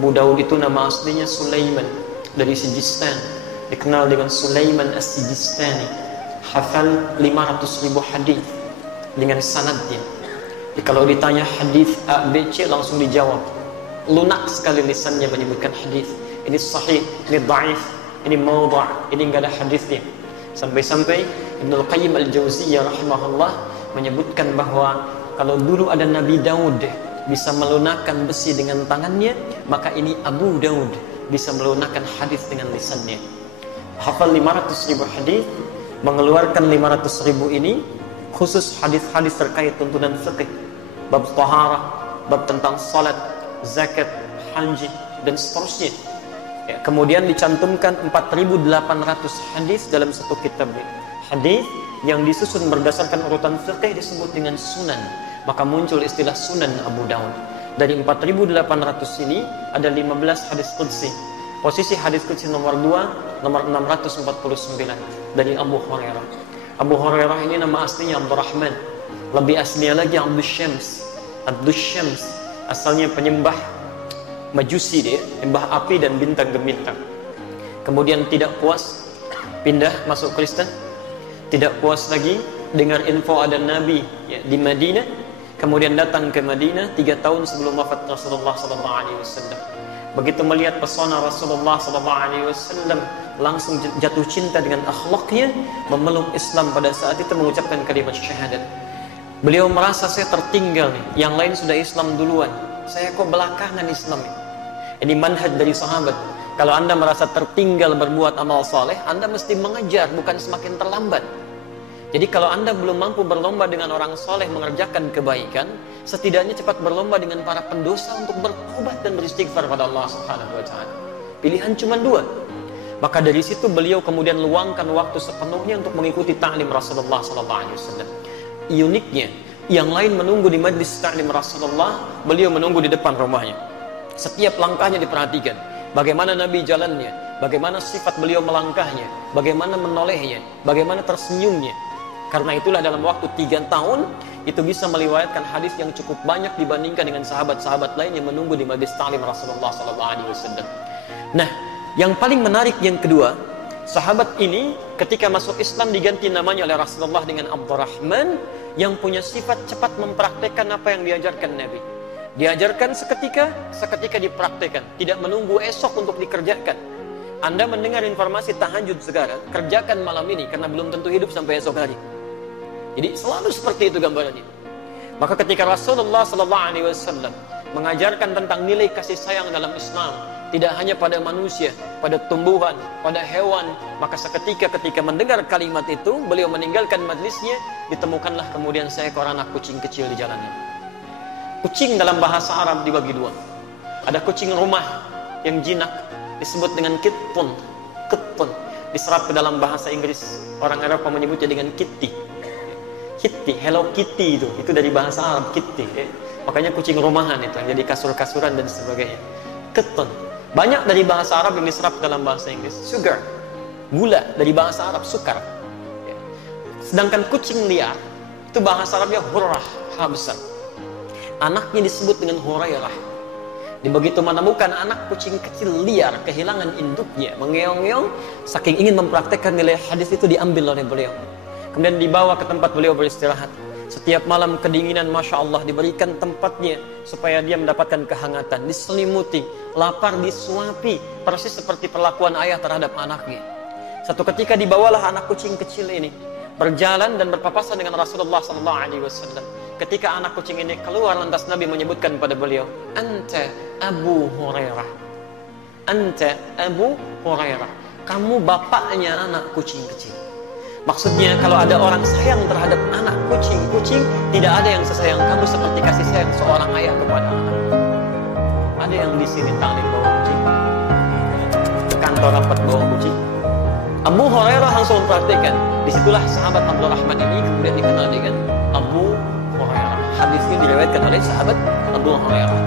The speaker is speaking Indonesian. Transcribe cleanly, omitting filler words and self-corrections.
Abu Daud itu nama aslinya Sulaiman dari Sijistan, dikenal dengan Sulaiman As-Sijistani. Hafal 500.000 hadis dengan sanadnya. Jadi kalau ditanya hadis A, B, C langsung dijawab. Lunak sekali lisannya menyebutkan hadis. Ini sahih, ini dhaif, ini maudhu', ini enggak ada hadisnya. Sampai-sampai Ibnu Qayyim Al-Jauziyah rahimahullah menyebutkan bahwa kalau dulu ada Nabi Daud bisa melunakkan besi dengan tangannya, maka ini Abu Daud bisa melunakkan hadis dengan lisannya. Hafal 500.000 hadis, mengeluarkan 500.000 ini khusus hadis-hadis terkait tuntunan fikih, bab taharah, bab tentang salat, zakat, haji dan seterusnya. Ya, kemudian dicantumkan 4.800 hadis dalam satu kitab. Hadis yang disusun berdasarkan urutan fikih disebut dengan sunan. Maka muncul istilah Sunan Abu Daud. Dari 4.800 ini ada 15 hadis qudsi. Posisi hadis qudsi nomor 2, nomor 649 dari Abu Hurairah. Abu Hurairah ini nama aslinya Abdurrahman. Lebih aslinya lagi Abdus Syams. Abdus Syams asalnya penyembah Majusi dia, penyembah api dan bintang gemintang. Kemudian tidak puas, pindah masuk Kristen. Tidak puas lagi dengar info ada Nabi ya, di Madinah. Kemudian datang ke Madinah 3 tahun sebelum wafat Rasulullah SAW. Begitu melihat pesona Rasulullah SAW, langsung jatuh cinta dengan akhlaknya, memeluk Islam pada saat itu, mengucapkan kalimat syahadat. Beliau merasa, saya tertinggal nih, yang lain sudah Islam duluan, saya kok belakangan Islam ini. Ini manhaj dari sahabat. Kalau Anda merasa tertinggal berbuat amal saleh, Anda mesti mengejar, bukan semakin terlambat. Jadi kalau Anda belum mampu berlomba dengan orang soleh mengerjakan kebaikan, setidaknya cepat berlomba dengan para pendosa untuk bertobat dan beristighfar pada Allah Subhanahu wa taala. Pilihan cuma 2. Maka dari situ beliau kemudian luangkan waktu sepenuhnya untuk mengikuti ta'lim Rasulullah sallallahu alaihi wasallam. Uniknya, yang lain menunggu di majlis ta'lim Rasulullah, beliau menunggu di depan rumahnya. Setiap langkahnya diperhatikan, bagaimana Nabi jalannya, bagaimana sifat beliau melangkahnya, bagaimana menolehnya, bagaimana tersenyumnya. Karena itulah dalam waktu 3 tahun itu bisa meriwayatkan hadis yang cukup banyak dibandingkan dengan sahabat-sahabat lain yang menunggu di majlis ta'lim Rasulullah SAW. Nah, yang paling menarik yang kedua, sahabat ini ketika masuk Islam diganti namanya oleh Rasulullah dengan Abdurrahman, yang punya sifat cepat mempraktekkan apa yang diajarkan Nabi. Diajarkan seketika dipraktekkan, tidak menunggu esok untuk dikerjakan. Anda mendengar informasi tahajud sekarang, kerjakan malam ini karena belum tentu hidup sampai esok hari. Jadi selalu seperti itu gambarannya. Maka ketika Rasulullah SAW mengajarkan tentang nilai kasih sayang dalam Islam, tidak hanya pada manusia, pada tumbuhan, pada hewan, maka seketika ketika mendengar kalimat itu, beliau meninggalkan majlisnya, ditemukanlah kemudian seekor anak kucing kecil di jalannya. Kucing dalam bahasa Arab dibagi 2. Ada kucing rumah yang jinak, disebut dengan kitpun. Diserap ke dalam bahasa Inggris, orang Arab menyebutnya dengan kitty. Kitty, Hello Kitty itu dari bahasa Arab kitty. Makanya kucing rumahan itu yang jadi kasur-kasuran dan sebagainya. Keton, banyak dari bahasa Arab yang diserap dalam bahasa Inggris. Sugar, gula dari bahasa Arab sukar. Sedangkan kucing liar itu bahasa Arabnya hurrah, besar. Anaknya disebut dengan Hurairah. Begitu menemukan anak kucing kecil liar kehilangan induknya, mengeong-ngeong, saking ingin mempraktekkan nilai hadis itu diambil oleh beliau. Kemudian dibawa ke tempat beliau beristirahat. Setiap malam kedinginan, Masya Allah, diberikan tempatnya supaya dia mendapatkan kehangatan, diselimuti, lapar disuapi, persis seperti perlakuan ayah terhadap anaknya. Satu ketika dibawalah anak kucing kecil ini berjalan dan berpapasan dengan Rasulullah SAW. Ketika anak kucing ini keluar, lantas Nabi menyebutkan pada beliau, Anta Abu Hurairah. Anta Abu Hurairah. Kamu bapaknya anak kucing kecil. Maksudnya kalau ada orang sayang terhadap anak kucing, tidak ada yang sesayang kamu seperti kasih sayang seorang ayah kepada anak. Ada yang di sini taklim bawa kucing, ke kantor rapat bawa kucing. Abu Hurairah langsung mempraktikkan. Disitulah sahabat Abdurrahman ini kemudian dikenal dengan Abu Hurairah. Hadis ini diriwayatkan oleh sahabat Abu Hurairah.